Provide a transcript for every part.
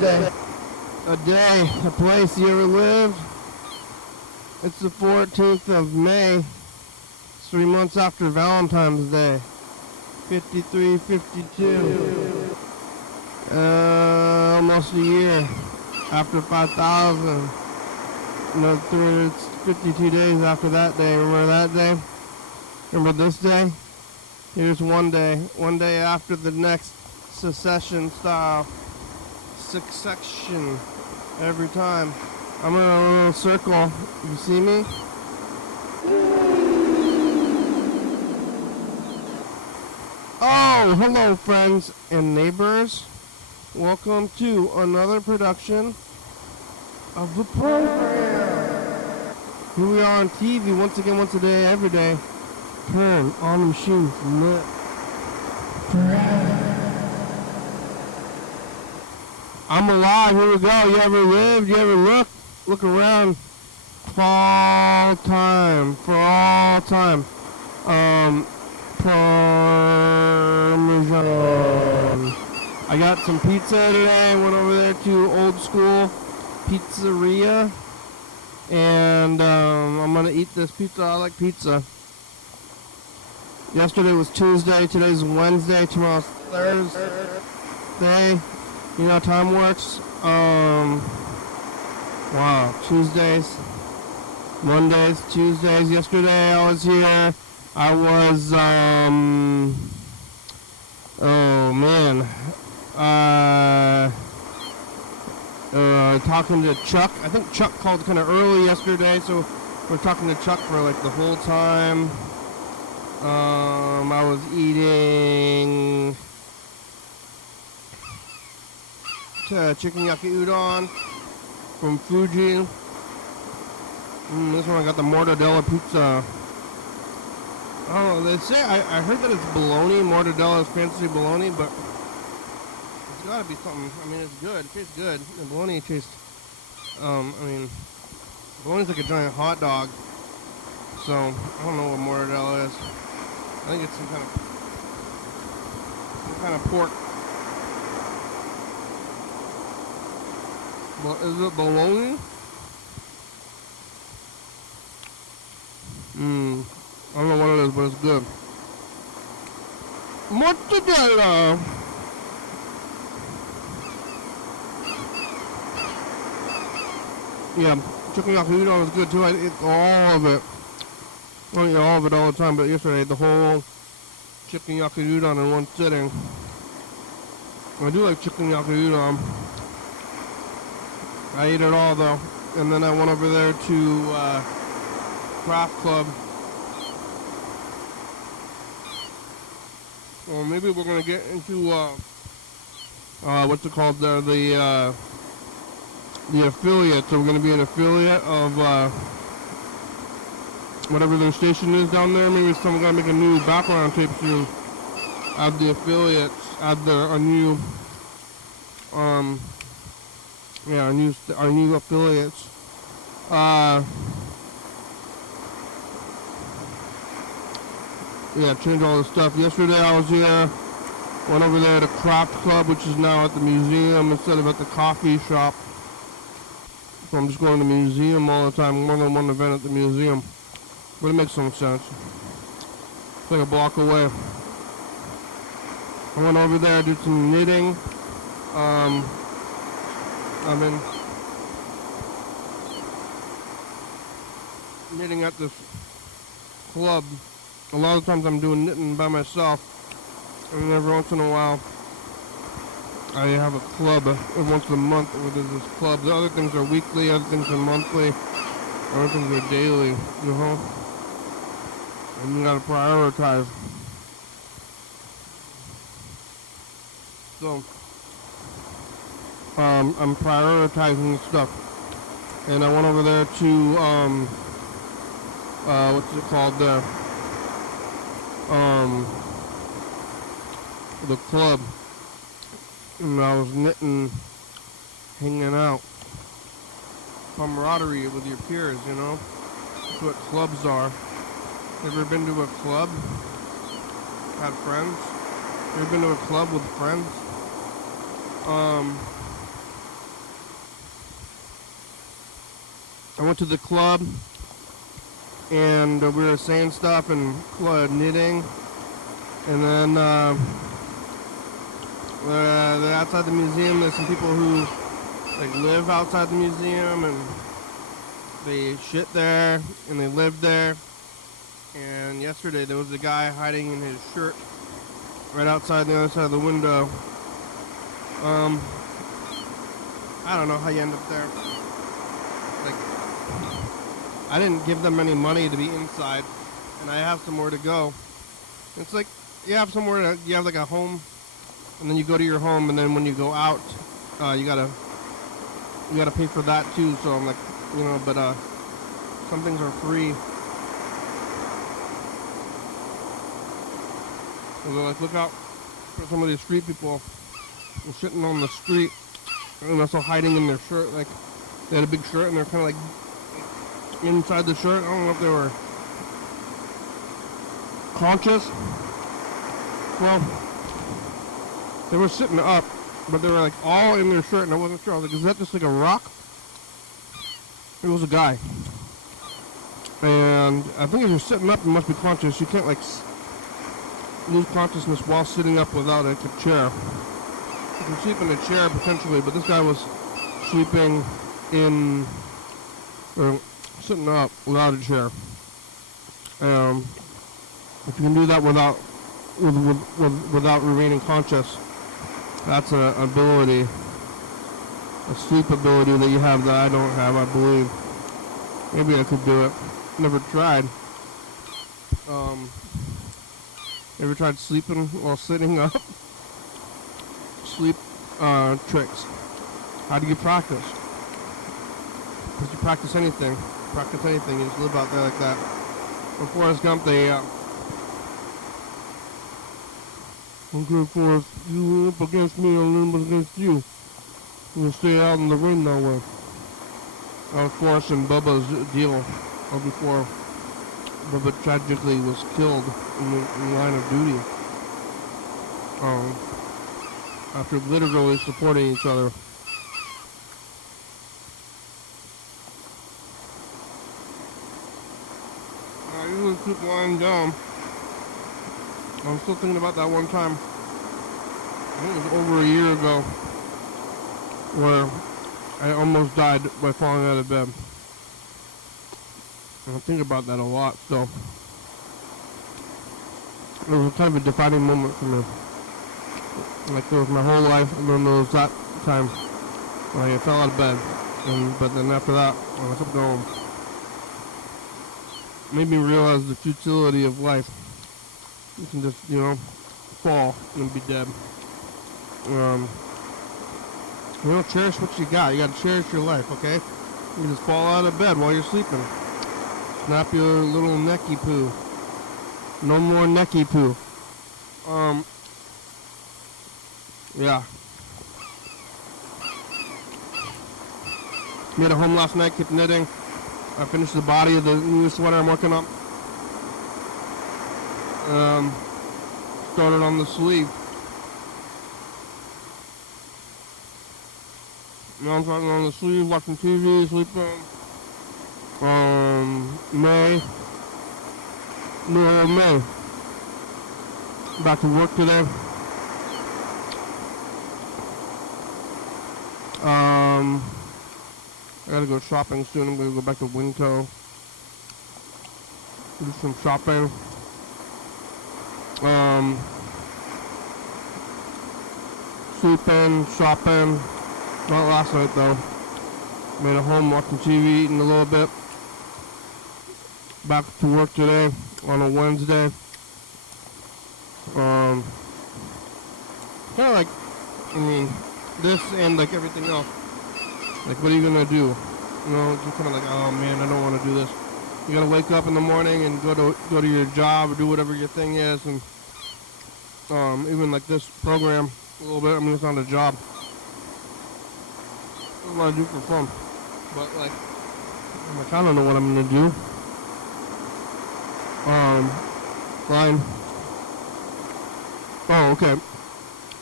Day. A day, a place you ever lived. It's the 14th of May. It's 3 months after Valentine's Day. 53, 52. Almost a year after 5,000. Another 352 days after that day. Remember that day? Remember this day? Here's one day after the next succession style. Succession. Every time. I'm in a little circle. You see me? Oh, hello friends and neighbors. Welcome to another production of the program. Here we are on TV once again, once a day, every day. Turn on the machine. Lit. I'm alive. Here we go. You ever lived? You ever look around? For all time. Parmesan. I got some pizza today. Went over there to Old School Pizzeria, and I'm gonna eat this pizza. I like pizza. Yesterday was Tuesday. Today's Wednesday. Tomorrow's Thursday. You know how time works. Wow. Tuesdays, Mondays, Tuesdays. Yesterday I was here. I was oh man. Talking to Chuck. I think Chuck called kind of early yesterday, so we're talking to Chuck for like the whole time. I was eating chicken yaki udon from Fuji. This one I got the mortadella pizza. Oh, they say I heard that it's bologna. Mortadella is fancy bologna, but it's gotta be something. I mean, it's good. It tastes good. The bologna tastes. Bologna's like a giant hot dog. So I don't know what mortadella is. I think it's some kind of pork. Well, is it bologna? I don't know what it is, but it's good. Mortadella. Yeah, chicken yaki udon is good too. I eat all of it. I don't eat all of it all the time, but yesterday I ate the whole chicken yaki udon in one sitting. I do like chicken yaki udon. I ate it all though, and then I went over there to Craft Club. Well, maybe we're gonna get into what's it called? The affiliate. So we're gonna be an affiliate of whatever their station is down there. Maybe someone's gonna make a new background tape soon. Add the affiliates. Add a new our new affiliates. Change all the stuff. Yesterday I was here, went over there to Craft Club, which is now at the museum instead of at the coffee shop. So I'm just going to the museum all the time, more than one event at the museum. But it makes some sense. It's like a block away. I went over there, did some knitting. I've been knitting at this club. A lot of times I'm doing knitting by myself, and every once in a while I have a club once a month where there's this club. The other things are weekly, other things are monthly, other things are daily, you know? And you gotta prioritize. So I'm prioritizing stuff. And I went over there to what's it called there? The club. And I was knitting, hanging out. Camaraderie with your peers, you know? That's what clubs are. Ever been to a club? Had friends? Ever been to a club with friends? I went to the club, and we were saying stuff and knitting, and then outside the museum, there's some people who like live outside the museum, and they shit there, and they live there. And yesterday there was a guy hiding in his shirt right outside the other side of the window. I don't know how you end up there. Like, I didn't give them any money to be inside, and I have somewhere to go. It's like you have somewhere to, you have like a home, and then you go to your home, and then when you go out, you gotta pay for that too. So I'm like, you know, but some things are free. So they're like, look out for some of these street people. They're sitting on the street and also hiding in their shirt. Like, they had a big shirt and they're kind of like inside the shirt. I don't know if they were conscious. Well, they were sitting up, but they were like all in their shirt, and I wasn't sure. I was like, is that just like a rock? It was a guy. And I think if you're sitting up, you must be conscious. You can't like lose consciousness while sitting up without like a chair. You can sleep in a chair potentially, but this guy was sleeping in, or sitting up without a chair. If you can do that without remaining conscious, that's an ability, a sleep ability that you have that I don't have, I believe. Maybe I could do it. Never tried. Ever tried sleeping while sitting up? Sleep tricks. How do you practice? Because you practice anything. You just live out there like that. When Forrest Gump, they okay, Forrest, you up against me, I'm up against you. You stay out in the rain that way. That was Forrest and Bubba's deal before Bubba tragically was killed in the line of duty. After literally supporting each other. I usually keep lying down. I'm still thinking about that one time. I think it was over a year ago, where I almost died by falling out of bed. And I think about that a lot still. It was kind of a defining moment for me. Like, there was my whole life, and then there was that time when I fell out of bed. But then after that, I kept going. Made me realize the futility of life. You can just, you know, fall and be dead. You know, cherish what you got. You gotta cherish your life, okay? You can just fall out of bed while you're sleeping. Snap your little necky poo. No more necky poo. Yeah. Made a home last night, kept knitting. I finished the body of the new sweater I'm working on. Started on the sleeve. Now I'm starting on the sleeve, watching TV, sleeping. May. Back to work today. I gotta go shopping soon. I'm gonna go back to Winco. Do some shopping. Sleeping, shopping. Not last night though. Made it home, watching TV, eating a little bit. Back to work today on a Wednesday. Kind of like, I mean, this and like everything else. Like, what are you gonna do? You know, just kind of like, oh man, I don't want to do this. You gotta wake up in the morning and go to your job or do whatever your thing is, and even like this program a little bit. I mean, it's not a job. It's what I do for fun. But like, I'm like, I don't know what I'm gonna do. Fine. Oh, okay.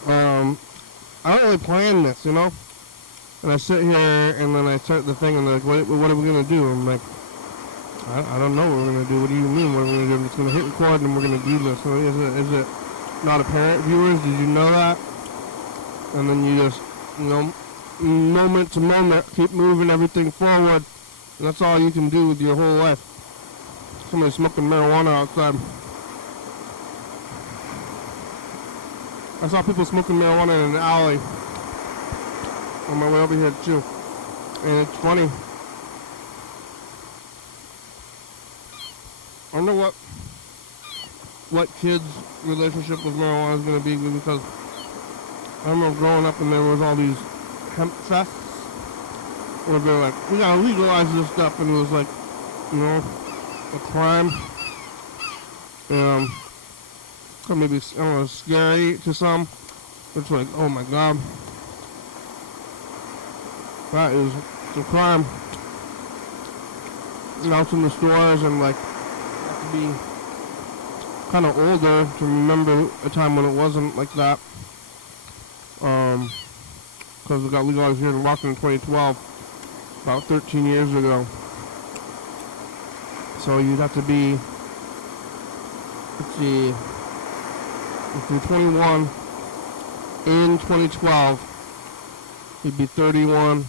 I don't really plan this, you know? And I sit here, and then I start the thing, and they're like, what are we going to do? I'm like, I don't know what we're going to do. What do you mean what are we going to do? I'm just going to hit record, and we're going to do this. So is it not apparent, viewers? Did you know that? And then you just, moment to moment, keep moving everything forward. And that's all you can do with your whole life. Somebody smoking marijuana outside. I saw people smoking marijuana in an alley on my way over here too. And it's funny. I don't know what kids' relationship with marijuana is going to be, because I remember growing up and there was all these hemp fests where they're like, we gotta legalize this stuff, and it was like, a crime. Or maybe, I don't know, scary to some. It's like, oh my god, that is a crime. Now it's in the stores, and like, you have to be kind of older to remember a time when it wasn't like that. Because it got legalized here in Washington in 2012, about 13 years ago. So you'd have to be, let's see, if you're 21 in 2012, you'd be 31.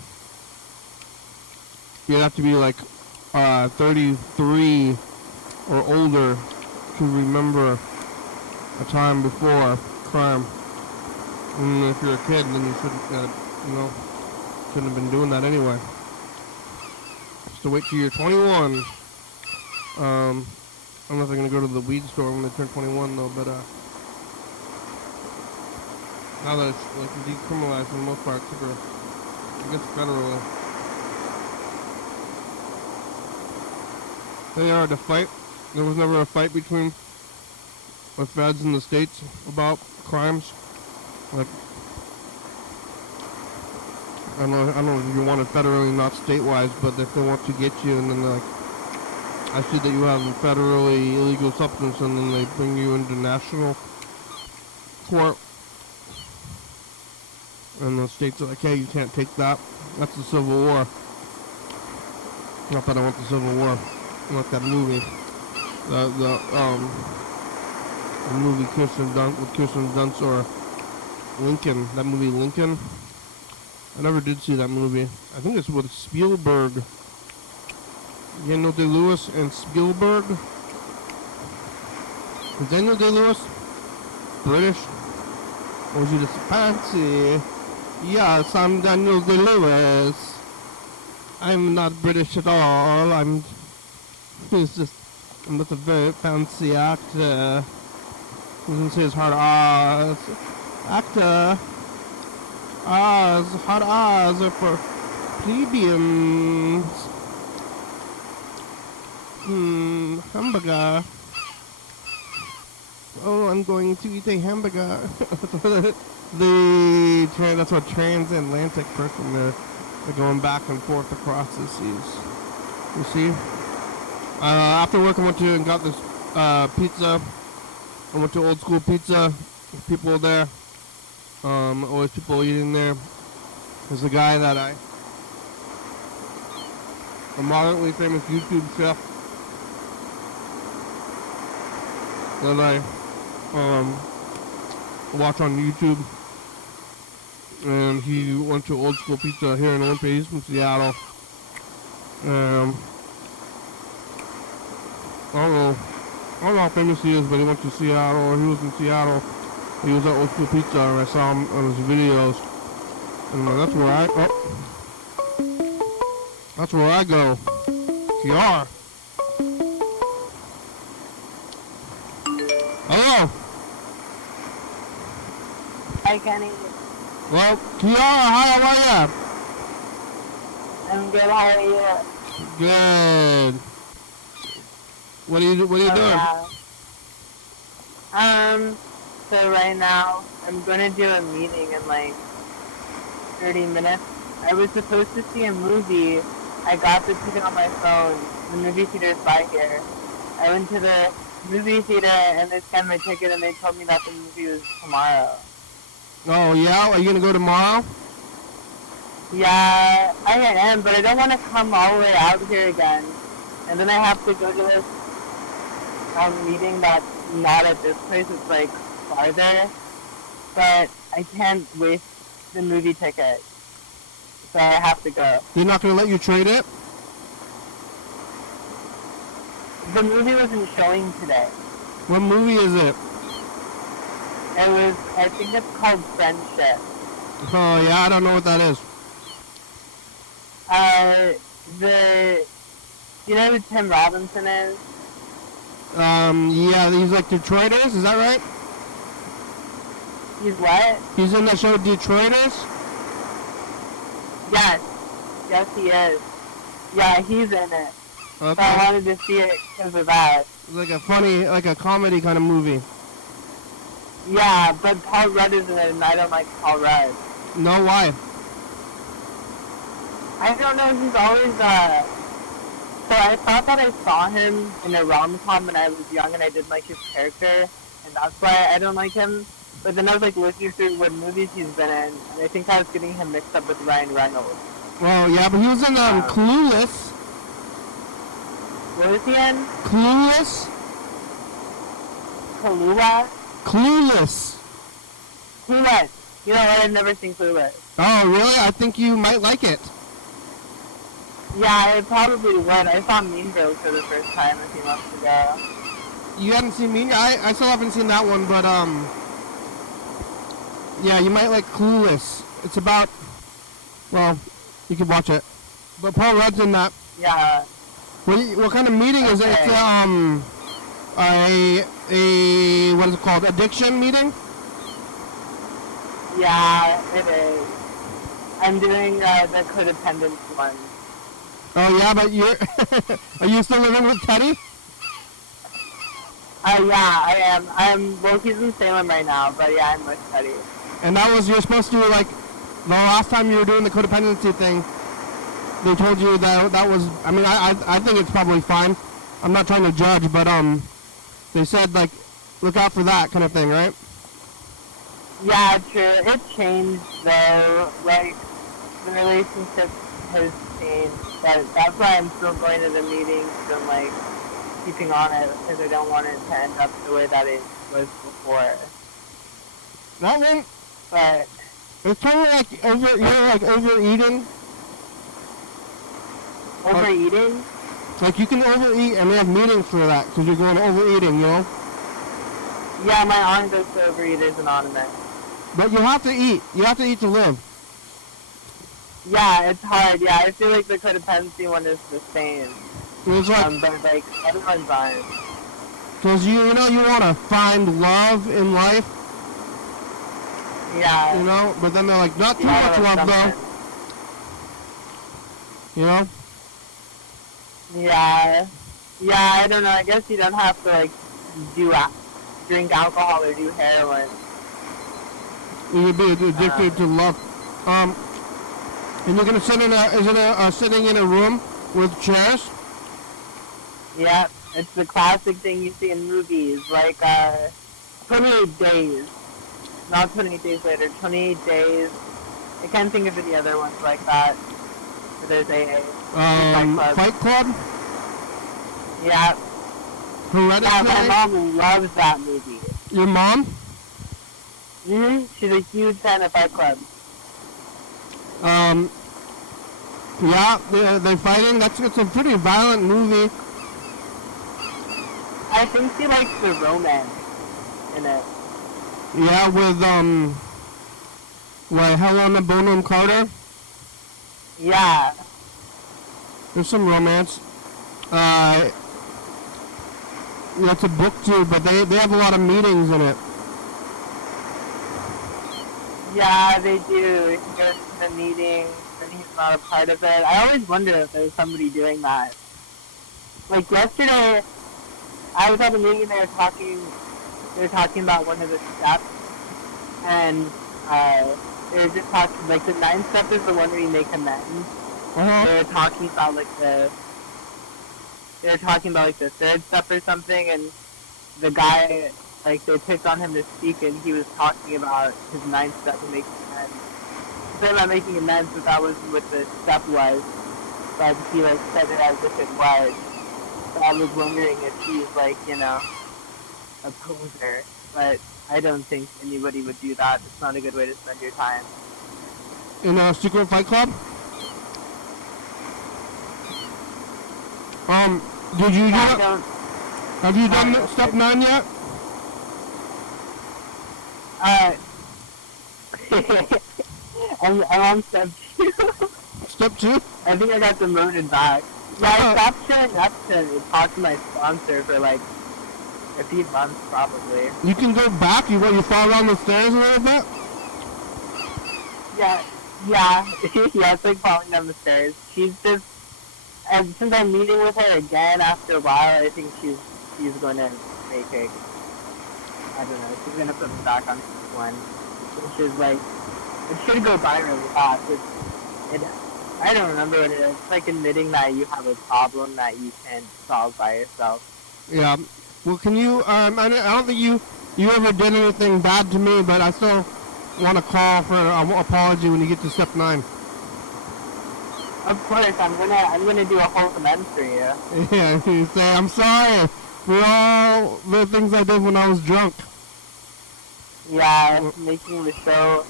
You'd have to be like 33 or older to remember a time before crime. And if you're a kid, then you shouldn't have been doing that anyway. Just to wait till you're 21. Unless they're gonna go to the weed store when they turn 21 though, but now that it's like decriminalized for the most part, I guess federally. They are to fight. There was never a fight between the feds and the states about crimes. Like, I don't know if you want it federally, not state-wise, but if they want to get you, and then they're like, I see that you have a federally illegal substance, and then they bring you into national court, and the states are like, hey, you can't take that. That's the Civil War. Not that I want the Civil War. I want that movie. The movie Kirsten Dunst or Lincoln. That movie Lincoln. I never did see that movie. I think it's with Spielberg. Daniel Day-Lewis and Spielberg. Is Daniel Day-Lewis British? Or is he just fancy? Yes, I'm Daniel Day-Lewis. I'm not British at all. I'm just a very fancy actor. He doesn't say his hard R's. Actor. R's, hard R's are for plebeians. Hamburger. Oh, I'm going to eat a hamburger. That's what transatlantic person they're going back and forth across the seas. You see? After work I went to and got this pizza. I went to Old School Pizza. There's people there. Always people eating there. There's a guy that a moderately famous YouTube chef that I watch on YouTube, and he went to Old School Pizza here in Olympia. He's from Seattle. I don't know how famous he is, but he went to Seattle, or he was in Seattle. He was at Old School Pizza, and I saw him on his videos. And that's where I go. PR. Hello. Hi, Kenny. Well, Kiara, how are you? I'm good. How are you? Good. What are you doing? So right now, I'm going to do a meeting in like 30 minutes. I was supposed to see a movie. I got the ticket on my phone. The movie theater's by here. I went to the movie theater and they scanned my ticket and they told me that the movie was tomorrow. Oh, yeah? Are you going to go tomorrow? Yeah, I am, but I don't want to come all the way out here again. And then I have to go to this meeting that's not at this place. It's like farther. But I can't waste the movie ticket. So I have to go. They're not going to let you trade it? The movie wasn't showing today. What movie is it? It was, I think it's called Friendship. Oh, yeah, I don't know what that is. You know who Tim Robinson is? Yeah, he's like Detroiters, is that right? He's what? He's in the show Detroiters? Yes. Yes, he is. Yeah, he's in it. Okay. So I wanted to see it because of that. It's like a funny, like a comedy kind of movie. Yeah, but Paul Rudd is in it, and I don't like Paul Rudd. No, why? I don't know, he's always, so I thought that I saw him in a rom-com when I was young, and I didn't like his character, and that's why I don't like him. But then I was, like, looking through what movies he's been in, and I think I was getting him mixed up with Ryan Reynolds. Well, yeah, but he was in, Clueless. What was he in? Clueless? Kahlua? Clueless. Clueless. You know what? I've never seen Clueless. Oh, really? I think you might like it. Yeah, I probably would. I saw Mean Girls for the first time a few months ago. You haven't seen Mean Girls? I still haven't seen that one, but, yeah, you might like Clueless. It's about, well, you can watch it. But Paul Rudd's in that. Yeah. What kind of meeting is it? It's, what is it called? Addiction meeting? Yeah, it is. I'm doing the Codependency one. Oh yeah, but you're are you still living with Teddy? Yeah, I am. Well, he's in Salem right now, but yeah, I'm with Teddy. And that was, you're supposed to, like, the last time you were doing the codependency thing, they told you that was, I mean, I think it's probably fine. I'm not trying to judge, but they said, like, look out for that kind of thing, right? Yeah, true. It changed though. Like, the relationship has changed, but that's why I'm still going to the meetings and like keeping on it because I don't want it to end up the way that it was before. That one, But it's kind of like overeating. overeating? Like, you can overeat and they have meetings for that because you're going overeating, you know? Yeah, my aunt goes to Overeaters Anonymous. But you have to eat. You have to eat to live. Yeah, it's hard. Yeah, I feel like the codependency one is the same. It's like, But like everyone's on it. because you know you want to find love in life, Yeah. you know, but then they're like, not too Yeah, much love though, you know? Yeah. Yeah, I don't know. I guess you don't have to like drink alcohol or do heroin. You would be addicted to love. And you're gonna sit in sitting in a room with chairs? Yeah, it's the classic thing you see in movies, like 28 days. Not 28 days later, 28 days. I can't think of any other ones like that. But there's a Fight Club? Yeah. Hereditary? Yeah, my mom loves that movie. Your mom? She's a huge fan of Fight Club. Yeah, they're fighting. It's a pretty violent movie. I think she likes the romance in it. Yeah, with Helena Bonham Carter. Yeah. There's some romance. It's a book too, but they have a lot of meetings in it. Yeah, they do. He goes to the meeting, and he's not a part of it. I always wonder if there's somebody doing that. Like yesterday, I was at a meeting and they were talking about one of the steps, and they were just talking, like the 9th step is the one where you make amends. They were talking about like the 3rd step or something, and the guy, like, they picked on him to speak, and he was talking about his 9th step to make amends. said about making amends, but that wasn't what the step was. But he like said it as if it was. So I was wondering if he's like, you know, a poser. But I don't think anybody would do that. It's not a good way to spend your time. In a secret fight club? Did you do it? Have you done step 9 yet? I'm on step 2. Step 2? I think I got demoted back. Yeah, I stopped showing up to talk to my sponsor for like a few months probably. You can go back? You fall down the stairs a little bit? Yeah. Yeah, it's like falling down the stairs. She's just, and since I'm meeting with her again after a while, I think she's going to make it, I don't know, she's going to put me back on step 1, which is like, it should go by really fast. I don't remember what it is. It's like admitting that you have a problem that you can't solve by yourself. Yeah. Well, can you, I don't think you ever did anything bad to me, but I still want to call for an apology when you get to step 9. Of course, I'm gonna do a whole amends for you. Yeah, you say, I'm sorry for all the things I did when I was drunk. Yeah, making the show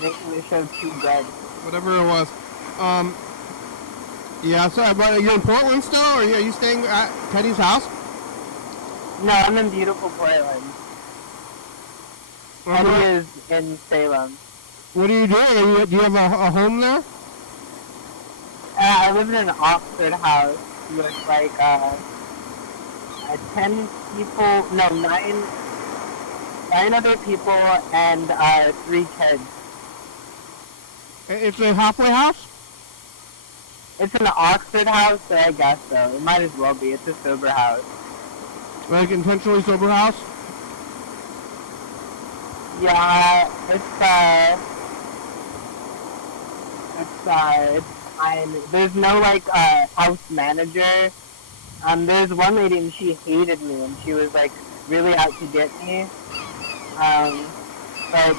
too good. Whatever it was. Yeah, so but you're in Portland still, or are you staying at Teddy's house? No, I'm in beautiful Portland. Teddy is in Salem. What are you doing? Do you have a home there? I live in an Oxford house with like 10 people, no, 9 other people and 3 kids. It's a halfway house? It's an Oxford house, so I guess so. It might as well be. It's a sober house. Like intentionally sober house? Yeah, it's fine. There's no like house manager. There's one lady and she hated me and she was like really out to get me. But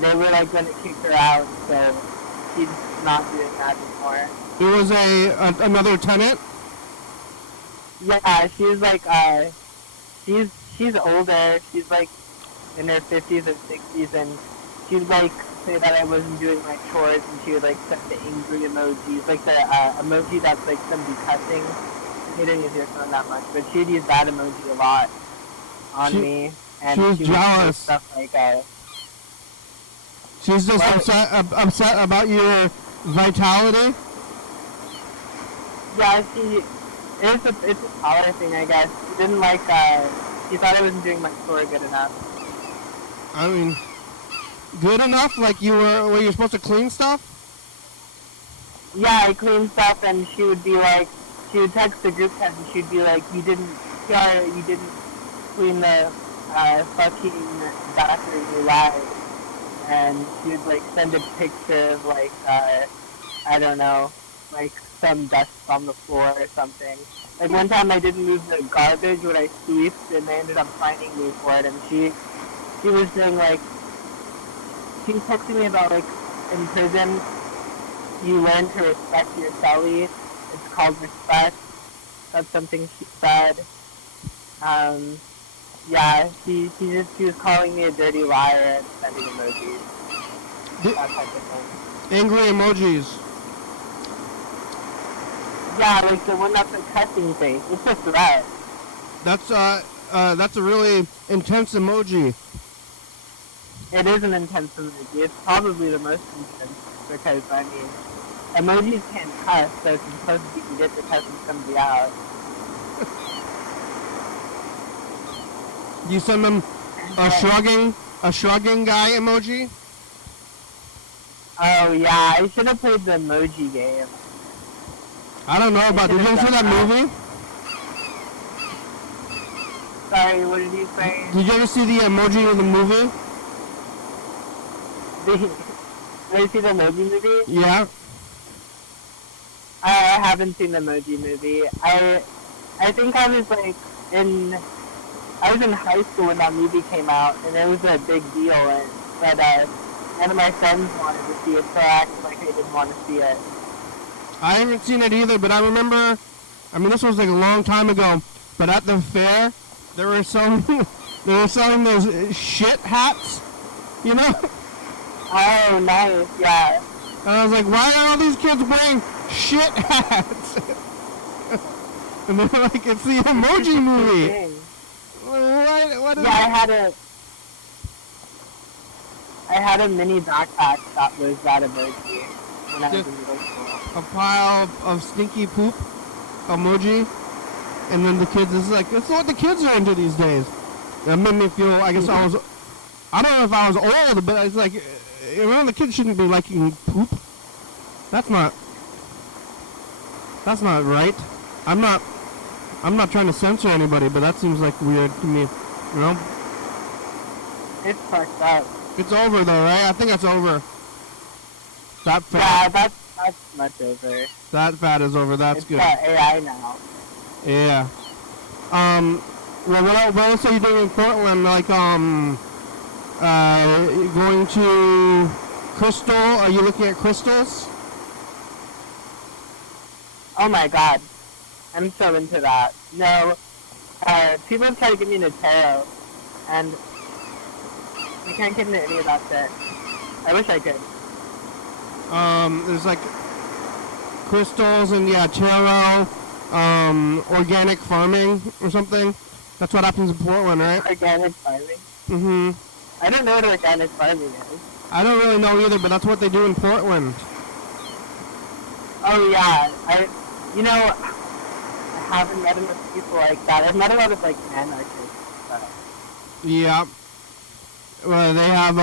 they were like gonna kick her out, so she's not doing that anymore. It was another tenant? Yeah, she's like she's older. She's like in her 50s or 60s, and she'd like say that I wasn't doing my chores, and she would like send the angry emojis, like the emoji that's like somebody cussing. He didn't use your phone that much, but she'd use that emoji a lot on me, and she was jealous. Stuff like she's just upset about your vitality. Yeah, it's a power thing, I guess. She didn't like she thought I wasn't doing my chore good enough. I mean, good enough? Like were you supposed to clean stuff? Yeah, I cleaned stuff, and she would be like, she would text the group chat, and she'd be like, you didn't clean the fucking bathroom, you lied. And she would like send a picture of like, I don't know, like some dust on the floor or something. Like one time I didn't move the garbage when I sweeped, and they ended up finding me for it, and she was saying like, she was texting me about like, in prison, you learn to respect your cellie. It's called respect. That's something she said. Yeah, she was calling me a dirty liar and sending emojis. That type of thing. Angry emojis. Yeah, like the one that's a cussing face. It's a threat. That's a really intense emoji. It is an intense emoji. It's probably the most intense because, I mean, emojis can't cuss, so it's supposed to be you get to cussing somebody out. You send them a shrugging guy emoji? Oh yeah, I should have played the emoji game. I don't know about. Did you ever see that movie? Sorry, what did you say? Did you ever see the emoji in the movie? Did you see the emoji movie? Yeah. I haven't seen the emoji movie. I think I was like in high school when that movie came out, and it was a big deal. But None of my friends wanted to see it, so I acted like I didn't want to see it. I haven't seen it either, but I remember, I mean, this was like a long time ago, but at the fair, they were selling those shit hats, you know? Oh, nice, yeah. And I was like, why are all these kids wearing shit hats? And they're like, it's the Emoji Movie. What is yeah, I had a mini backpack that was that emoji when I was in middle school. A pile of stinky poop emoji, and then the kids, this is like, that's what the kids are into these days. That made me feel, I guess I don't know if I was old, but it's like, the kids shouldn't be liking poop. That's not right. I'm not trying to censor anybody, but that seems like weird to me, you know? It's fucked up. It's over though, right? I think it's over. That fad. Yeah, that's much over. That fad is over, that's it's good. It's AI now. Yeah. Well, what else are you doing in Portland? Like, going to Crystal? Are you looking at crystals? Oh my god. I'm so into that. No, people have tried to get me into tarot, and I can't get into any of that shit. I wish I could. There's like crystals and tarot, organic farming or something. That's what happens in Portland, right? Organic farming? Mm-hmm. I don't know what organic farming is. I don't really know either, but that's what they do in Portland. Oh yeah, I haven't met enough people like that. I've met a lot of like anarchists, but yeah. Well, they have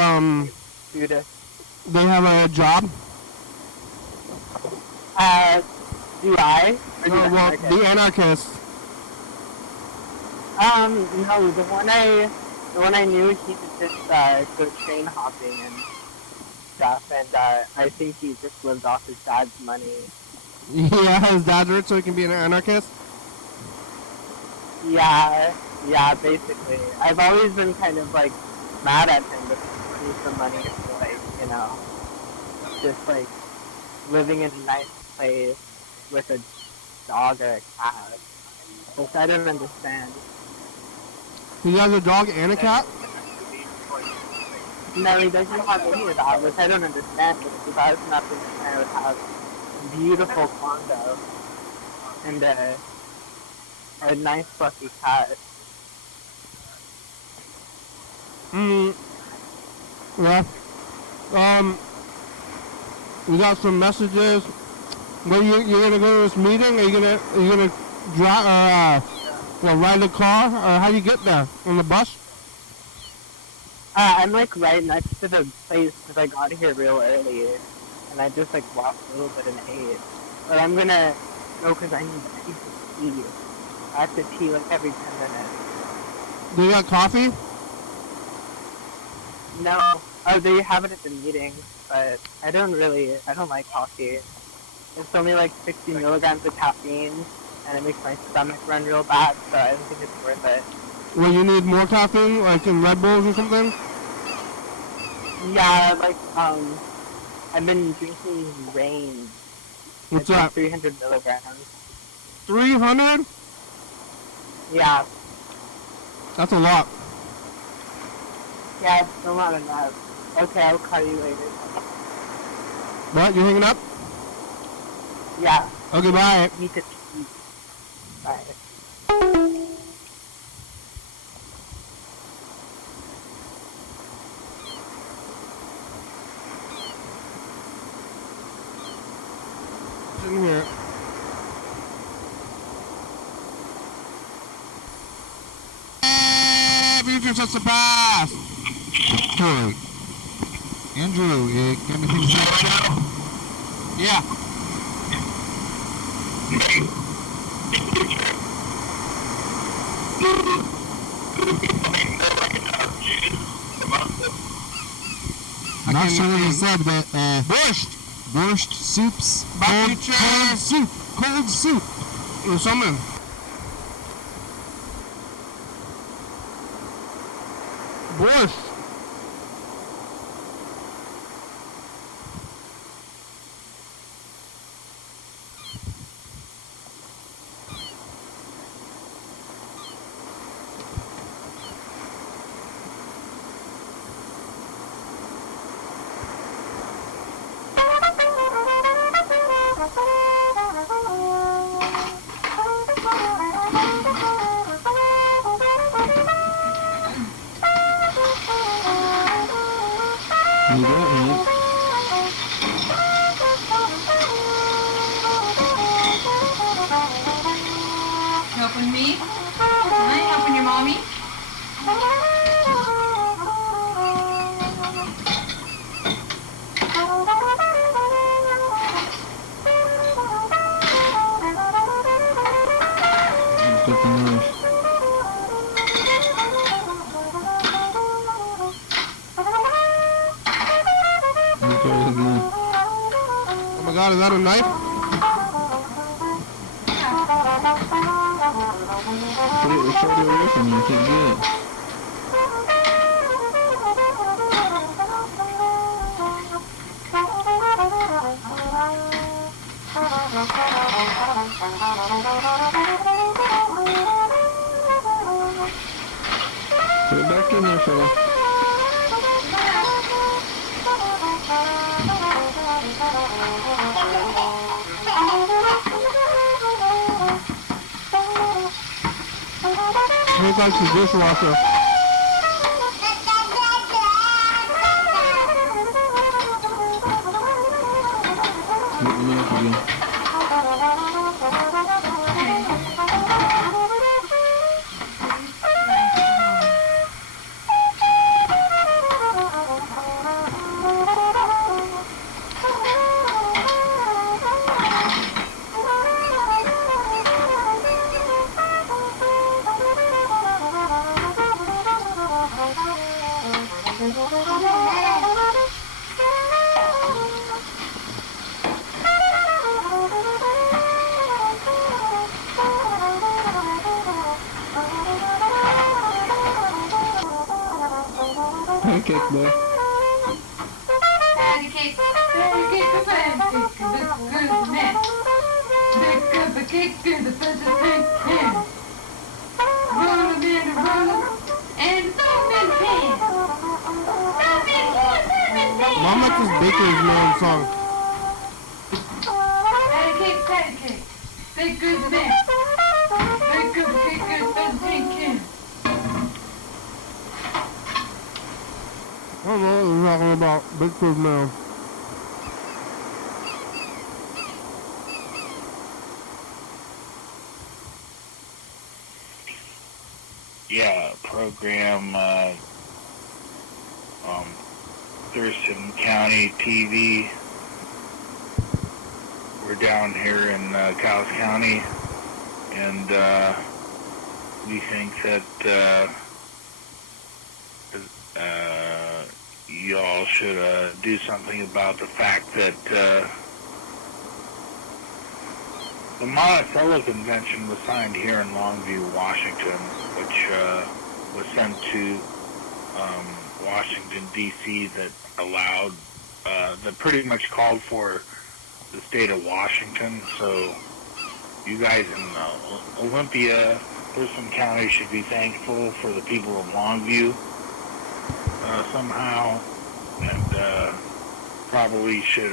Buddhists. They have a job. Do I? Well, the anarchists. No, the one I knew, he was just go train hopping and stuff, and I think he just lived off his dad's money. Yeah, his dad's rich, so he can be an anarchist. Yeah, basically. I've always been kind of like mad at him because he's the money for like, just like living in a nice place with a dog or a cat, which I don't understand. He has a dog and a cat? No, he doesn't have any of that, which I don't understand, because if I was nothing, I would have a beautiful condo and a nice fluffy cat. Yeah. We got some messages. When you're gonna go to this meeting? Are you gonna drive? Ride the car? Or how do you get there? On the bus? I'm like right next to the place because I got here real early, and I just like walked a little bit and ate. But I'm gonna go because I need to pee. I have to pee like every 10 minutes. Do you got coffee? No. Oh, they have it at the meeting, but I don't like coffee. It's only like 60 milligrams of caffeine, and it makes my stomach run real bad, so I don't think it's worth it. Well, you need more caffeine, like in Red Bulls or something? Yeah, like, I've been drinking Rain. What's it's that? Like 300 milligrams. 300? Yeah. That's a lot. Yeah, it's still not enough. Okay, I'll call you later. What? You hanging up? Yeah. Okay, bye. Need to pee. Bye. In here. Future such a pass. Hey, Andrew, you got anything to say right now? Yeah. I'm not sure what you said, but borscht soups, cold soup, Or something. Borscht. You got me. Helping me? Right? Helping your mommy? Got the knife. Look over again. Oh my god, is that a knife? Put it further away from you. You can't get it. Put it back in there, fella. Looks like the dishwasher. Get the knife again. Pancake boy. Patty cake, the pancake, the good man. Make up a cake in the first thing can. Roll 'em in a roller and throw 'em in the pan. Throw 'em in the pan. Mom likes this Baker's Man song. Patty cake, bake good man. Make up a cake in the first thing can. I don't know what they're talking about. Baker's Man. Yeah, program Thurston County TV. We're down here in Cowles County, and we think that you all should do something about the fact that the Monticello Convention was signed here in Longview, Washington, which was sent to Washington, D.C., that allowed, that pretty much called for the state of Washington. So you guys in Olympia, Thurston County should be thankful for the people of Longview somehow, and probably should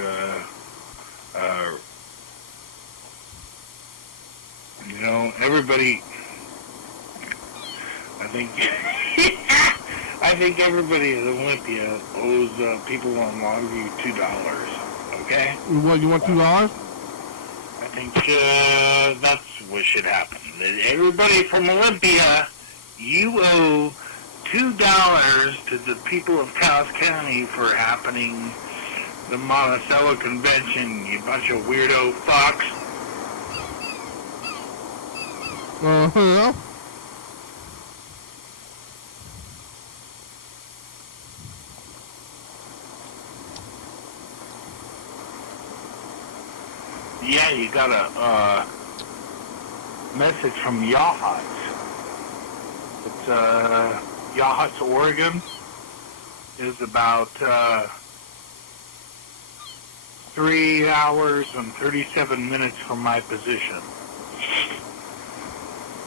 you know, everybody, I think everybody at Olympia owes people on Longview $2. Okay? What, you want $2? I think that's what should happen. Everybody from Olympia, you owe $2 to the people of Cowles County for happening the Monticello Convention, you bunch of weirdo fucks. Yeah. Yeah, you got a message from Yachats. It's Yachats, Oregon. Is about 3 hours and 37 minutes from my position.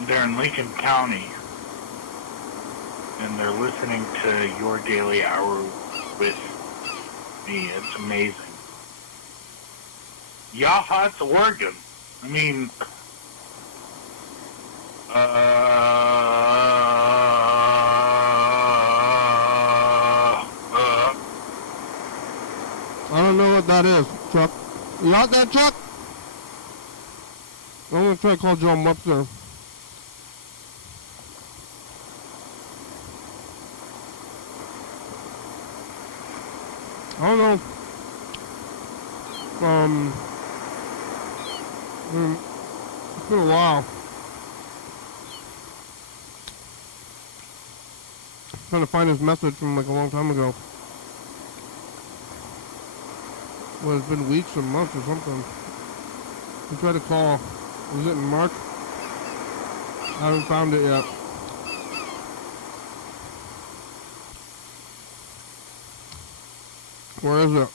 They're in Lincoln County, and they're listening to your daily hour with me. It's amazing. Yachats, Oregon. I mean, don't know what that is, Chuck. You out there, Chuck? I'm gonna try to call John Webster. I don't know. It's been a while. Trying to find his message from like a long time ago. Well, it's been weeks or months or something. We tried to call. Was it in March? I haven't found it yet. Where is it?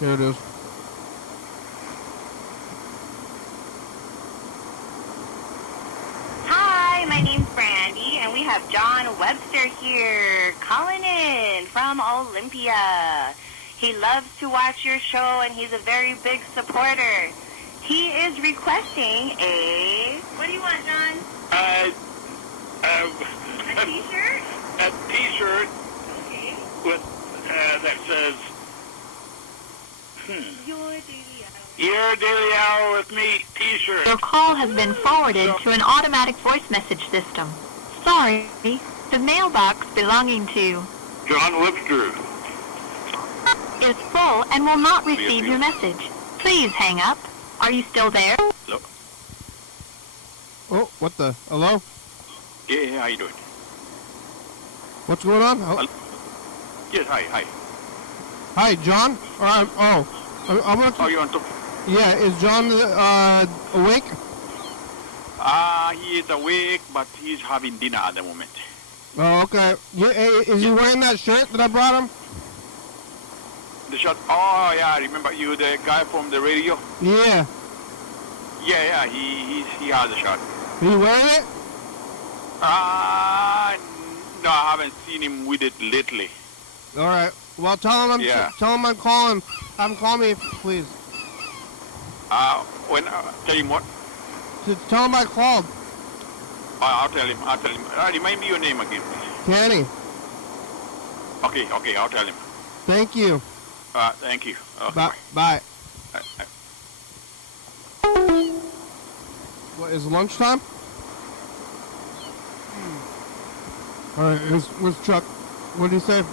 Here it is. Hi, my name's Brandy, and we have John Webster here, calling in from Olympia. He loves to watch your show, and he's a very big supporter. He is requesting a... What do you want, John? A T-shirt? A T-shirt Okay. with that says Your daily hour. Your Daily Hour with Me T-shirt. Your call has been forwarded to an automatic voice message system. Sorry, the mailbox belonging to John Webster. is full and will not receive your message. Please hang up. Are you still there? Hello? Oh, what the? Hello? Yeah, how you doing? What's going on? Yes, hi. Hi, John? I want to... you on top? Yeah, is John awake? He is awake, but he's having dinner at the moment. Oh, okay. Is he wearing that shirt that I brought him? The shirt? Oh, yeah, I remember you, the guy from the radio? Yeah. Yeah, he has a shirt. Are you wearing it? No, I haven't seen him with it lately. All right. Well, tell him I'm calling. Have him call me, please. Tell him what? Tell him I called. I'll tell him. Remind me your name again, please. Kenny. Okay, I'll tell him. Thank you. Thank you. Okay, Bye. bye. What, is lunchtime? All right, where's Chuck? What did he say?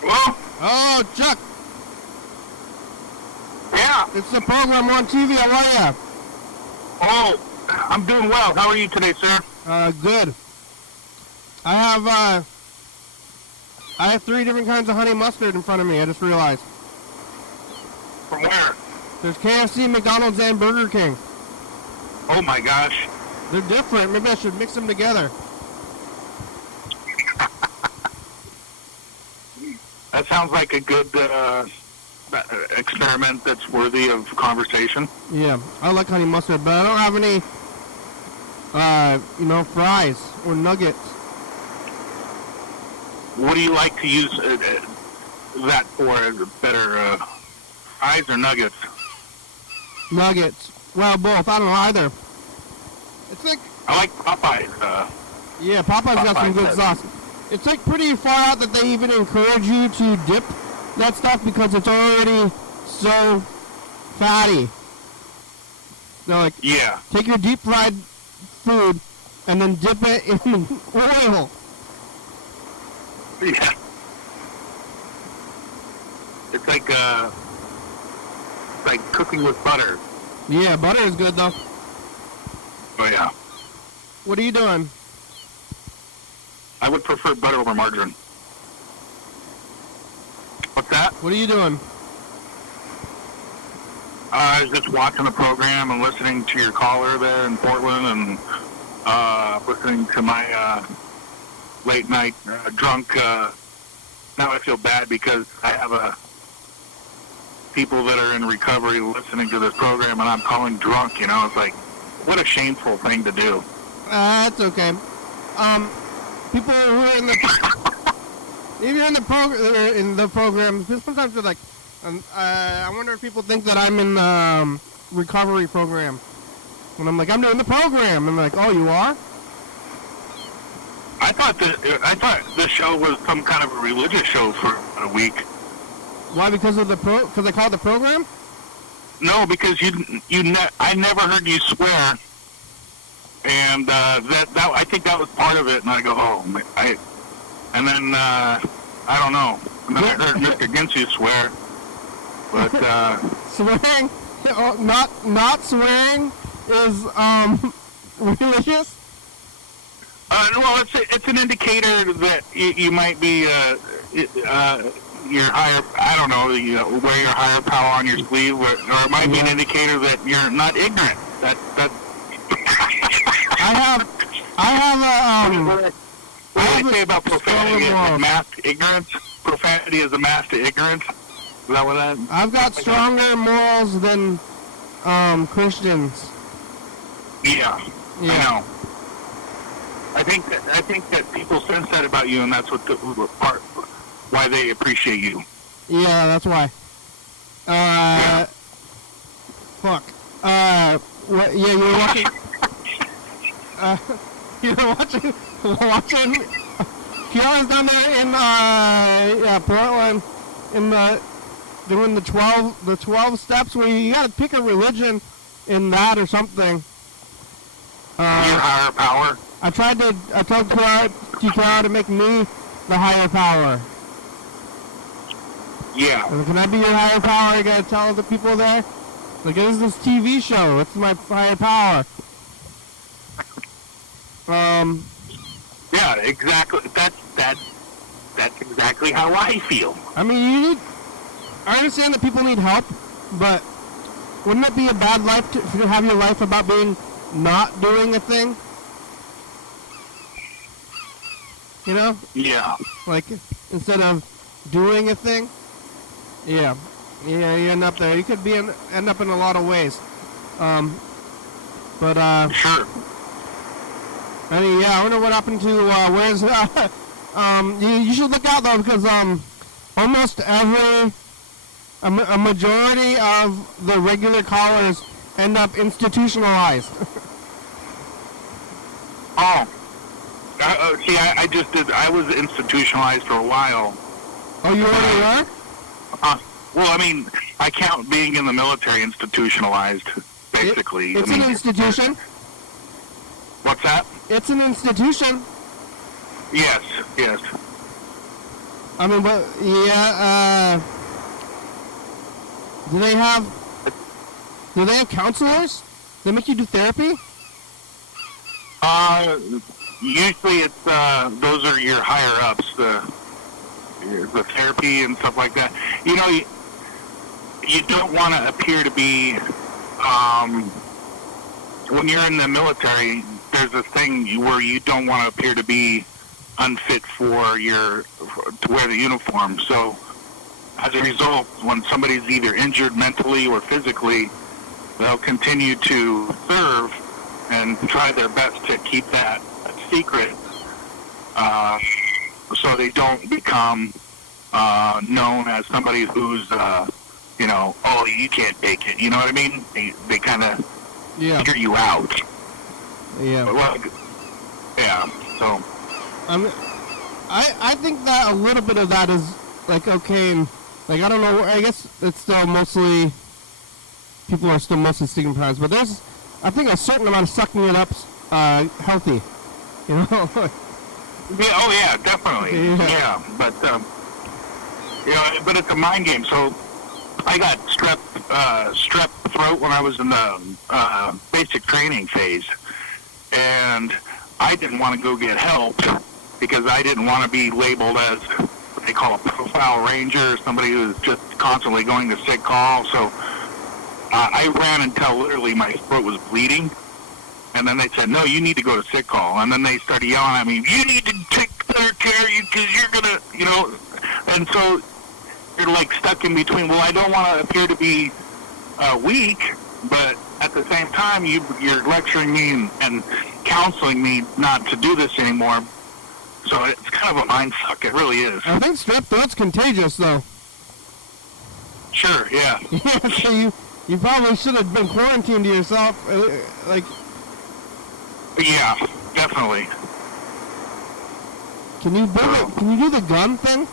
Hello? Oh, Chuck! Yeah. It's the program on TV. How are ya? Oh, I'm doing well. How are you today, sir? Good. I have 3 different kinds of honey mustard in front of me. I just realized. From where? There's KFC, McDonald's, and Burger King. Oh my gosh. They're different. Maybe I should mix them together. That sounds like a good experiment that's worthy of conversation. Yeah, I like honey mustard, but I don't have any, fries or nuggets. What do you like to use that for? Better fries or nuggets? Nuggets. Well, both. I don't know either. It's like... I like Popeyes. Yeah, Popeye's got some good sauce. It's like pretty far out that they even encourage you to dip that stuff because it's already so fatty. They're like, Yeah. take your deep fried food and then dip it in oil. Yeah. It's like cooking with butter. Yeah, butter is good though. Oh yeah. What are you doing? I would prefer butter over margarine. What's that? What are you doing? I was just watching the program and listening to your caller there in Portland and listening to my late night drunk. Now I feel bad because I have people that are in recovery listening to this program and I'm calling drunk, you know. It's like, what a shameful thing to do. That's okay. People who are in the... Even in the program, sometimes they're like, I wonder if people think that I'm in recovery program. And I'm like, I'm doing the program. And they're like, oh, you are? I thought the show was some kind of a religious show for a week. Why? Because of because they call it the program? No, because I never heard you swear, and that I think that was part of it. And I go, and then I don't know. And then I heard Mr. Ginsu swear, but swearing, not swearing is religious. Well, it's an indicator that you might be your higher. I don't know. Wear your higher power on your sleeve, or it might be an indicator that you're not ignorant. That. I have What do they say about profanity? Is masked ignorance. Profanity is a mask to ignorance. Is that what that? I've got stronger morals than Christians. Yeah. I know. I think that people sense that about you, and that's what why they appreciate you. Yeah, that's why. Fuck. What? Yeah, you were watching. You were watching. Kiara's down there in Portland, doing the 12 steps where you gotta pick a religion in that or something. Your higher power. I told Kiara to make me the higher power. Yeah. Can I be your higher power? You gotta tell the people there. Like, this is this TV show. It's my higher power. Yeah, exactly. That's exactly how I feel. I mean, I understand that people need help, but wouldn't it be a bad life to have your life about being not doing a thing? You know? Yeah. Like, instead of doing a thing? Yeah. Yeah, you end up there. You could end up in a lot of ways. Sure. I mean, yeah, I wonder what happened to, where's, you should look out, though, because, almost a majority of the regular callers end up institutionalized. Oh. See, I was institutionalized for a while. Oh, you already were? Well, I mean, I count being in the military institutionalized, basically. It's an institution. What's that? It's an institution. Yes. I mean, but, yeah, do they have counselors? They make you do therapy? Usually it's, those are your higher ups, the therapy and stuff like that. You know, you don't want to appear to be, when you're in the military, there's a thing where you don't want to appear to be unfit to wear the uniform. So, as a result, when somebody's either injured mentally or physically, they'll continue to serve and try their best to keep that secret, so they don't become known as somebody who's, oh, you can't take it. You know what I mean? They kind of figure you out. Yeah. Yeah. So. I think that a little bit of that is like okay, and like I don't know. I guess it's still mostly people are still mostly stigmatized, but there's I think a certain amount of sucking it up's healthy. You know. Yeah. Oh yeah. Definitely. Yeah. But but it's a mind game. So I got strep throat when I was in the basic training phase, and I didn't want to go get help because I didn't want to be labeled as what they call a profile ranger, somebody who's just constantly going to sick call. So I ran until literally my throat was bleeding, and then they said, no, you need to go to sick call. And then they started yelling at me, you need to take better care because you're going to, and so you're like stuck in between. Well, I don't want to appear to be weak, but at the same time, you're lecturing me and counseling me not to do this anymore. So it's kind of a mind fuck. It really is. I think strep throat's contagious, though. Sure, yeah. Yeah, so you probably should have been quarantined to yourself. Like, Yeah, definitely. can you do the gun thing?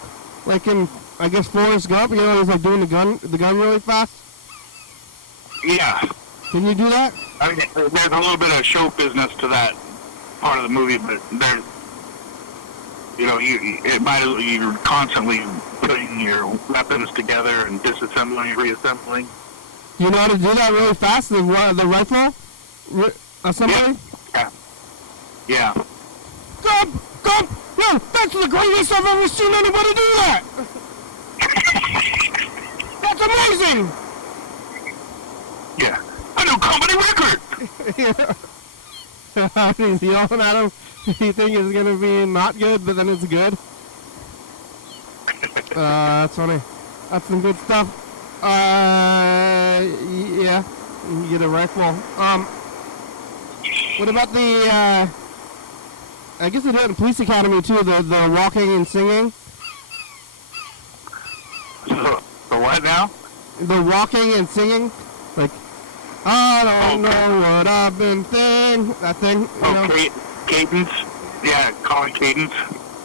Like in, I guess, Forrest Gump, you know, he's like doing the gun really fast? Yeah. Can you do that? I mean, there's a little bit of show business to that part of the movie, but there's, you know, you're constantly putting your weapons together and disassembling, reassembling. You know how to do that really fast? The rifle assembly? Yeah. Gump! Yo, that's the greatest I've ever seen anybody do that! That's amazing! Yeah. A new company record! He's yelling at him. You think it's gonna be not good, but then it's good. That's funny. That's some good stuff. Yeah. You get a rifle. What about the, I guess they do it in Police Academy too, the walking and singing. The what now? The walking and singing. Like, I don't know what I've been thinking. That thing, you know? Cadence. Yeah, calling cadence.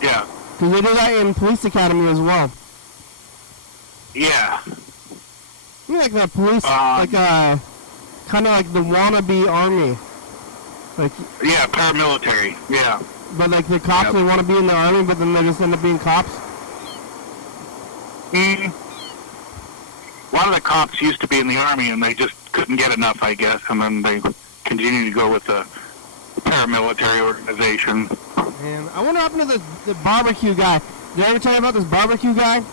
Yeah. Because they do that in Police Academy as well. Yeah. You know, like the police, kind of like the wannabe army. Like, yeah, paramilitary. Yeah. But like the cops, they want to be in the army, but then they just end up being cops. A lot of the cops used to be in the army, and they just couldn't get enough, I guess, and then they continue to go with the paramilitary organization. And I wonder what happened to the barbecue guy. Did I ever tell you about this barbecue guy?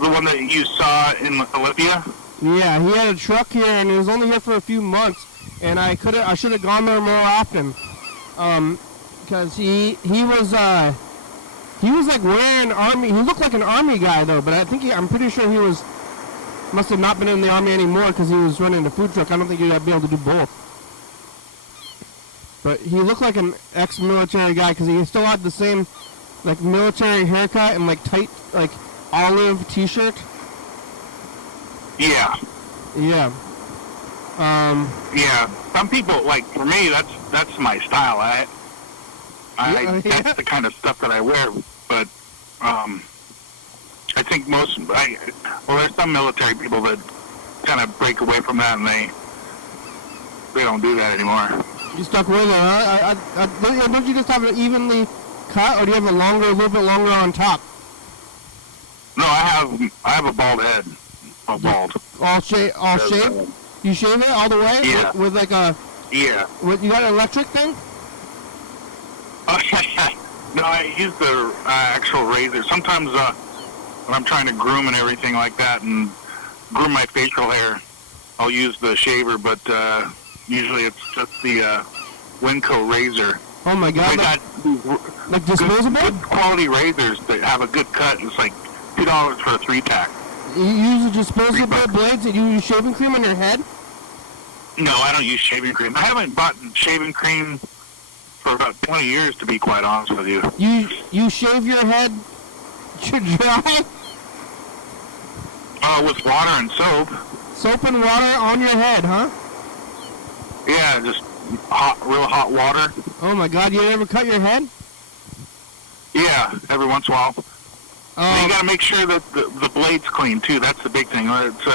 The one that you saw in Olympia? Yeah, he had a truck here, and he was only here for a few months, and I should have gone there more often, because he was like wearing army. He looked like an army guy though, but I'm pretty sure he must have not been in the army anymore because he was running a food truck. I don't think he'd be able to do both. But he looked like an ex-military guy because he still had the same like military haircut and like tight like olive t-shirt. Yeah. Yeah. Yeah. Some people, like, for me, that's my style. That's the kind of stuff that I wear. But I think there's some military people that kind of break away from that, and they don't do that anymore. You stuck with it, huh? Don't you just have it evenly cut, or do you have a little bit longer on top? No, I have a bald head. I'm bald. All shaved? You shave it all the way? Yeah. With like a... Yeah. You got an electric thing? No, I use the actual razor. Sometimes when I'm trying to groom and everything like that and groom my facial hair, I'll use the shaver, but usually it's just the Winco razor. Oh my god. They got like disposable? Good quality razors that have a good cut. It's like $2 for a 3-pack. You use disposable blades and you use shaving cream on your head? No, I don't use shaving cream. I haven't bought shaving cream for about 20 years, to be quite honest with you. You shave your head dry? With water and soap. Soap and water on your head, huh? Yeah, just real hot water. Oh my god, you ever cut your head? Yeah, every once in a while. You gotta make sure that the blade's clean too. That's the big thing. So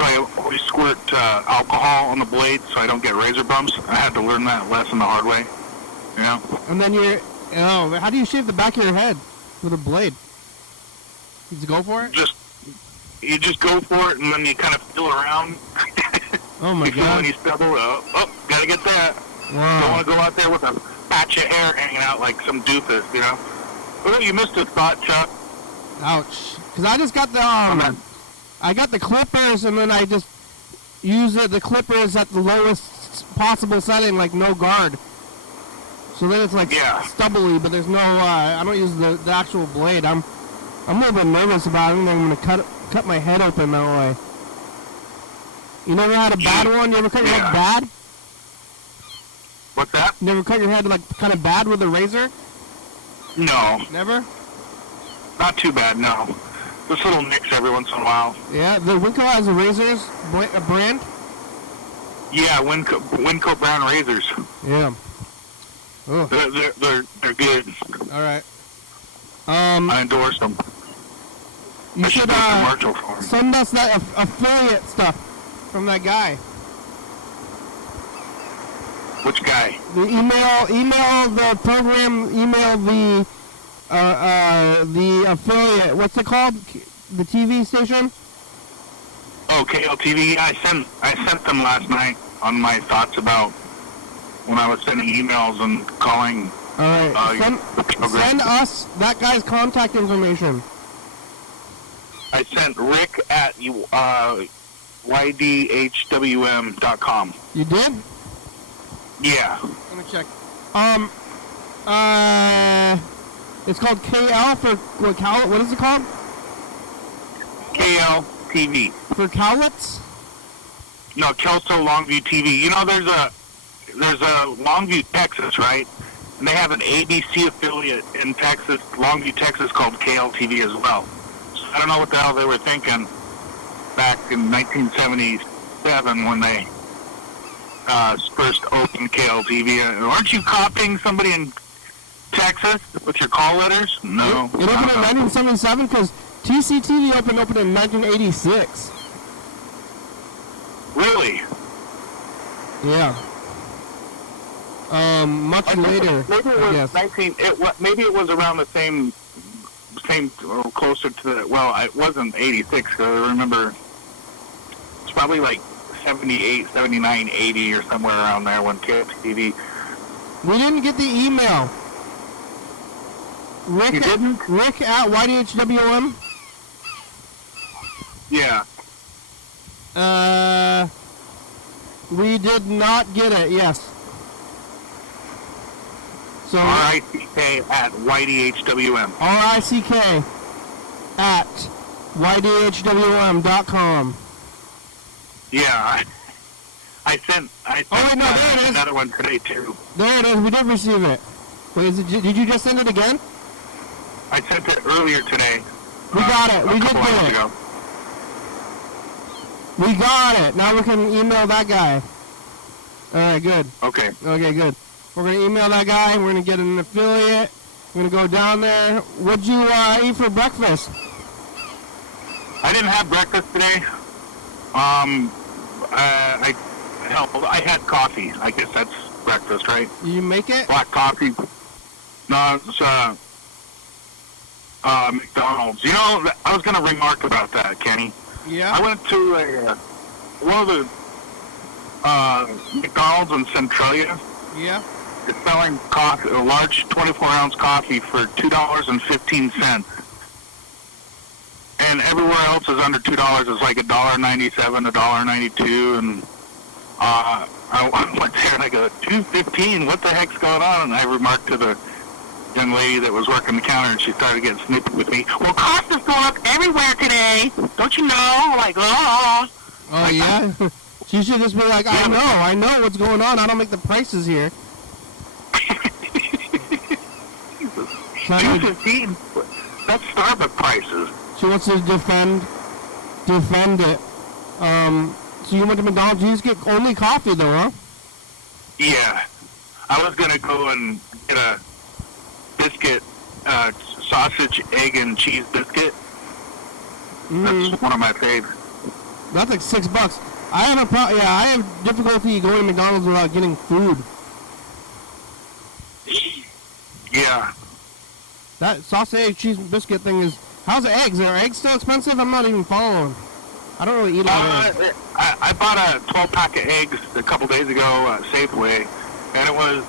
I always squirt alcohol on the blade so I don't get razor bumps. I had to learn that lesson the hard way. You know? And then how do you shave the back of your head with a blade? You just go for it? You just go for it, and then you kind of feel around. Oh my god! When you stumble, gotta get that. Wow. Don't want to go out there with a patch of hair hanging out like some doofus, you know. Well, you missed a thought, Chuck. Ouch! Because I just got the I got the clippers, and then I just use the clippers at the lowest possible setting, like no guard. So then it's like stubbly, but there's no. I don't use the actual blade. I'm a little bit nervous about it. I'm gonna cut my head open that way. You never had a bad one? You ever cut your head bad? What's that? Never cut your head like kind of bad with a razor? No, Never? not too bad. No, just little nicks every once in a while. Yeah, the Winco has a razors a brand? Yeah, Winco brand razors. Yeah. Oh, They're good. all right. I endorse them. You I should do a commercial for them. send us that affiliate stuff from that guy. Which guy? The email the program, email the affiliate. What's it called? The TV station? Oh, KLTV. I sent them last night on my thoughts about when I was sending emails and calling. All right. Send us that guy's contact information. I sent Rick at YDHWM.com. You did? Yeah. Let me check. It's called KL for what is it called? KLTV. For Cowlitz? No, Kelso Longview TV. You know, there's a Longview, Texas, right? And they have an ABC affiliate in Texas, Longview, Texas, called KLTV as well. So I don't know what the hell they were thinking back in 1977 when they first opened KLTV. Aren't you copying somebody in Texas with your call letters? No. It opened in 1977 because TCTV opened in 1986. Really? Yeah. Much later. Maybe it I was guess. maybe it was around the same or closer to the. Well, it wasn't 86 because I remember it's probably like 78, 79, 80 or somewhere around there when KLTV. We didn't get the email. Rick, You didn't? Rick at YDHWM? Yeah. We did not get it, yes. So, RICK at YDHWM. RICK at YDHWM.com. Yeah, I sent Oh, wait, no, there it is. another one today too. There it is, we did receive it. Wait, did you just send it again? I sent it earlier today. We got it, we did couple get hours it. ago. We got it. Now we can email that guy. Alright, good. Okay. Okay, good. We're going to email that guy. We're going to get an affiliate. We're going to go down there. What'd you eat for breakfast? I didn't have breakfast today. I had coffee. I guess that's breakfast, right? You make it? Black coffee. No, it's McDonald's. You know, I was going to remark about that, Kenny. Yeah? I went to one of the McDonald's in Centralia. Yeah? It's selling coffee, a large 24-ounce coffee for $2.15. And everywhere else is under $2. It's like $1.97, $1.92, and I went there and I go, $2.15, what the heck's going on? And I remarked to the young lady that was working the counter, and she started getting snippy with me. Well, cost is going up everywhere today. Don't you know? Like, oh. Oh, yeah? She should just be like, I know what's going on. I don't make the prices here. $2.15. That's Starbucks prices. She wants to defend it. So you went to McDonald's, you just get only coffee though, huh? Yeah. I was going to go and get a biscuit, sausage, egg, and cheese biscuit. That's one of my favorites. That's like $6. I have difficulty going to McDonald's without getting food. Yeah. That sausage, egg, cheese biscuit thing is... How's the eggs? Are eggs still expensive? I'm not even following. I don't really eat a lot of eggs. I bought a 12-pack of eggs a couple days ago at Safeway, and it was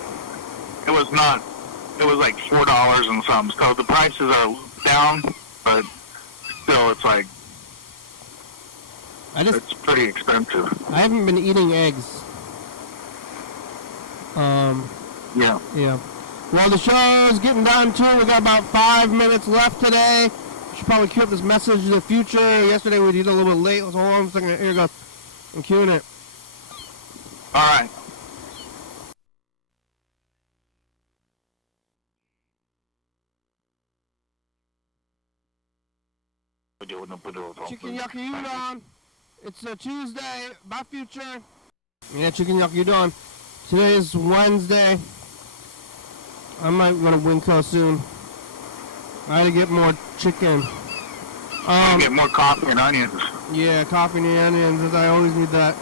like $4 and some. So the prices are down, but still it's like it's pretty expensive. I haven't been eating eggs. Yeah. Yeah. Well, the show's getting down to it. We got about 5 minutes left today. Should probably cue up this message to the future. Yesterday we did a little bit late. So hold on a second. Here we go. I'm queuing it. All right. Chicken yucky udon. It's a Tuesday. Bye, future. Yeah, chicken yucky udon. Today is Wednesday. I might go to Winco soon. I gotta get more chicken. Get more coffee and onions. Yeah, coffee and onions, as I always need that.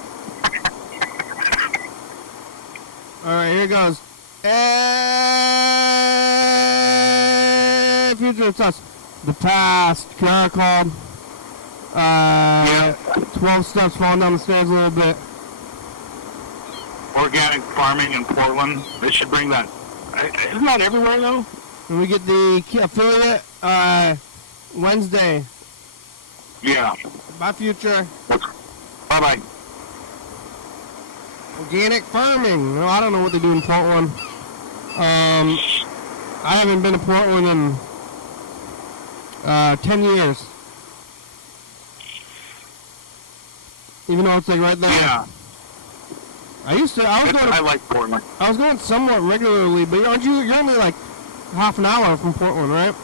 Alright, here goes. Hey, future, it's us. The past, QR code. 12 steps falling down the stairs a little bit. Organic farming in Portland. They should bring that. Isn't that everywhere, though? And we get the affiliate Wednesday. Yeah. Bye, future. Bye-bye. Organic farming. Well, I don't know what they do in Portland. I haven't been to Portland in 10 years. Even though it's like right there. Yeah. I like Portland. I was going somewhat regularly, but you're only like half an hour from Portland, right?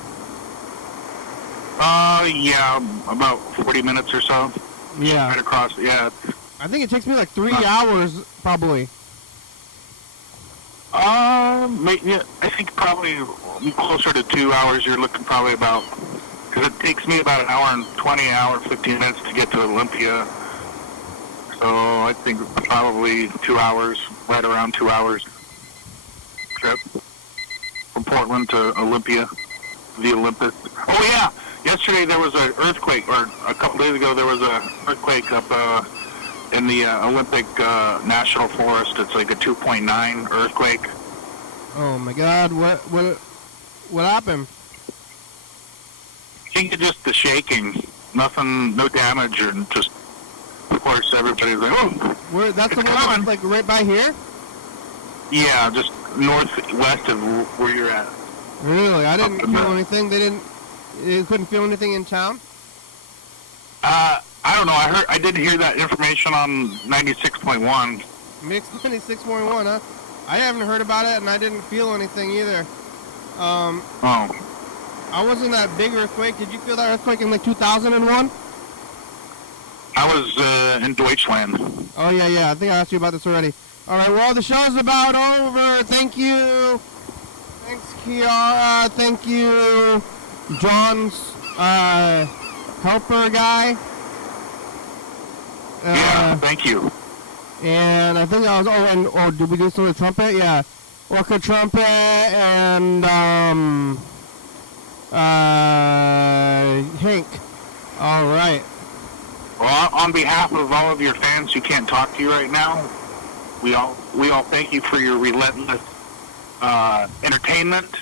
Yeah, about 40 minutes or so. Yeah. Right across, yeah. I think it takes me like 3 hours, probably. Yeah, I think probably closer to 2 hours. You're looking probably about, because it takes me about an hour and 20, hour, 15 minutes to get to Olympia. So I think probably 2 hours, right around 2 hours trip from Portland to Olympia, the Olympus. Oh yeah, yesterday there was an earthquake, or a couple days ago there was an earthquake up in the Olympic National Forest. It's like a 2.9 earthquake. Oh my God! What happened? I think it's just the shaking. Nothing, no damage, or just. Of course, everybody's like, "Oh, that's the one like right by here." Yeah, just northwest of where you're at. Really? I didn't feel anything. You couldn't feel anything in town? I don't know. I did hear that information on 96.1. Mix 96.1, huh? I haven't heard about it, and I didn't feel anything either. I wasn't that big earthquake. Did you feel that earthquake in like 2001? I was in Deutschland. Oh, yeah. I think I asked you about this already. All right, well, the show's about over. Thank you. Thanks, Kiara. Thank you, John's helper guy. Yeah, thank you. And I think I was, did we do some of the trumpet? Yeah. Orca trumpet and, Hank. All right. Well, on behalf of all of your fans who can't talk to you right now, we all thank you for your relentless entertainment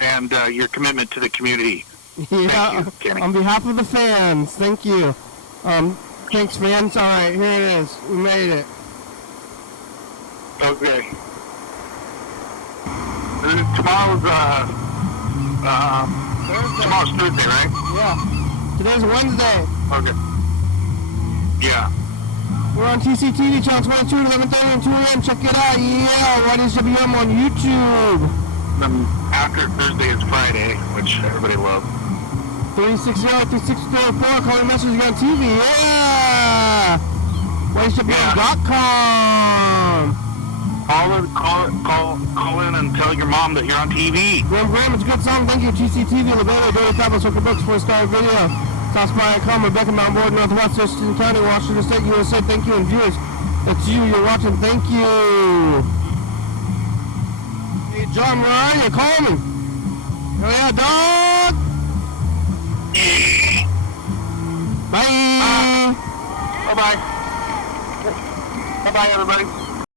and your commitment to the community. Yeah, thank you, Kenny. On behalf of the fans, thank you. Thanks, fans. All right, here it is. We made it. Okay. Tomorrow's Thursday, right? Yeah. Today's Wednesday. Okay. Yeah. We're on TCTV channel 22 at 11:30 and 2 a.m. Check it out. Yeah, YDHWM on YouTube. Then after Thursday is Friday, which everybody loves. 360-3604. Call your message on TV. Yeah. YDHWM.com. Call in and tell your mom that you're on TV. Graham, it's a good song. Thank you, TCTV, Labella, Daily Tablet, Soccer Books, 4-star video. Southspire.com, Rebecca, Mount Board, Northwest, Thurston County, Washington State, USA. Thank you, and viewers, it's you're watching. Thank you. Hey, John, where are you? Call me. Oh, yeah, dog. Bye. Bye-bye. Bye-bye, everybody.